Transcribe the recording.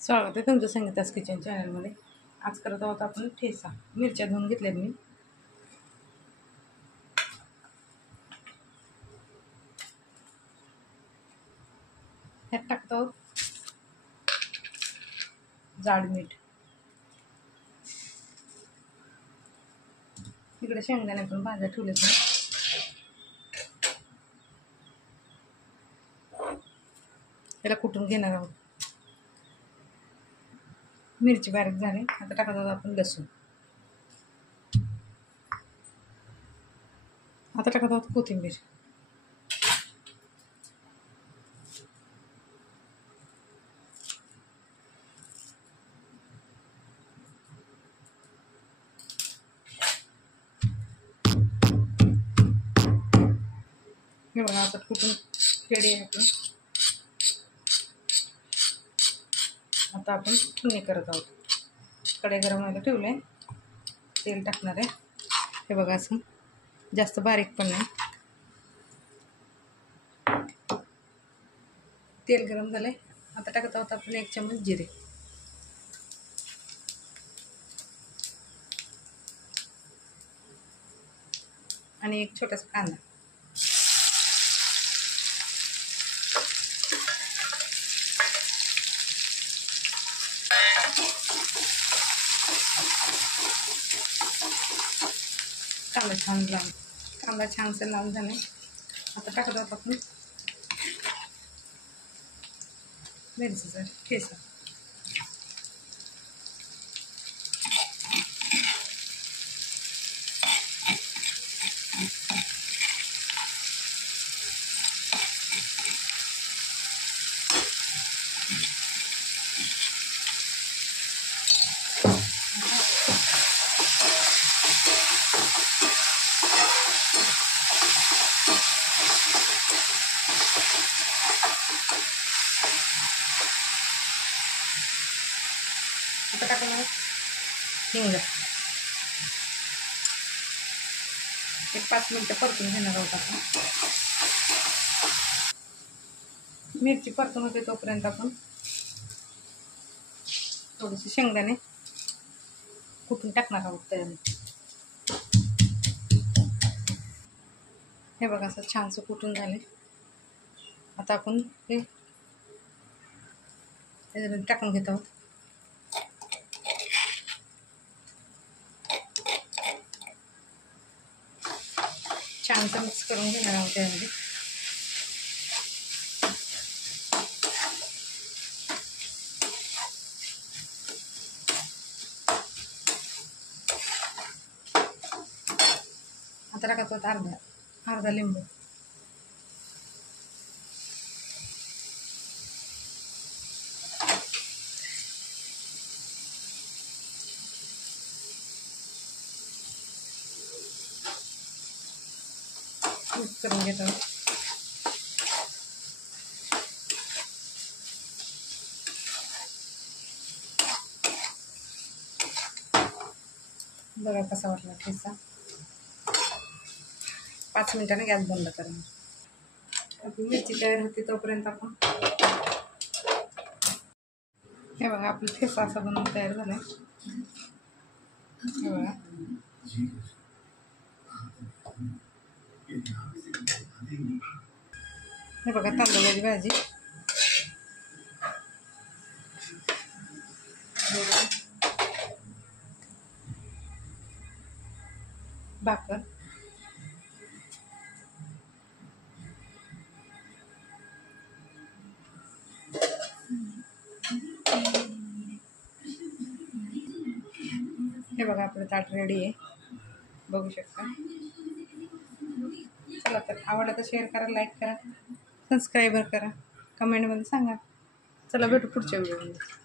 स्वागत आहे तुमचं संगीतास किचन चॅनलमध्ये। आज करत आहोत आपण ठेचा। मिरच्या धुवून घेतल्यात मी। ह्यात टाकत आहोत जाड मीठ। इकडे शेंगदाणे पण भाज्या ठेवलेत मी। त्याला कुटून घेणार आहोत। मिरची बारीक झाली। आता टाकत आहोत आपण लसूण। आता टाकत आहोत कोथिंबीर। हे बघा आता कुठून रेडी आहे आपलं। आता आपण फोडणी करत आहोत। कढई गरम व्हायला ठेवले, तेल टाकणार आहे। हे बघा असं जास्त बारीक पण नाही। तेल गरम झाले। आता टाकत आहोत आपण 1 चमच जिरे आणि 1 छोटासा कांदा। कांदा छानसा लाल झाला। आता टाकत आहोत आपण मिरचीचा ठेचा। आता टाकून हिंग। 5 मिनिटं परतून घेणार आहोत आपण। मिरची परतून होते तोपर्यंत आपण थोडेसे शेंगदाणे कुटून टाकणार आहोत त्यामध्ये। हे बघा असं छानसं कुटून झाले। आता आपण हे त्याच्यामध्ये टाकून घेत आहोत। छानसं मिक्स करून घेणार आहोत त्यामध्ये। आता टाकत आहोत अर्धा लिंबू। मिक्स करून घेत आहोत। बघा कसा वाटला ठेचा। 5 मिनिटांनी गॅस बंद करा। आपली मिरची तयार होती तोपर्यंत आपण हे बघा आपला ठेचा असा बनवून तयार झाला। हे बघा हे बघा तांदळाची भाजी। भाकर। हे बघा आपलं ताट रेडी आहे, बघू शकता। चला तर आवडलं तर शेअर करा, लाईक करा, सबस्क्राईब करा, कमेंटमध्ये सांगा। चला भेटू पुढच्या व्हिडिओमध्ये।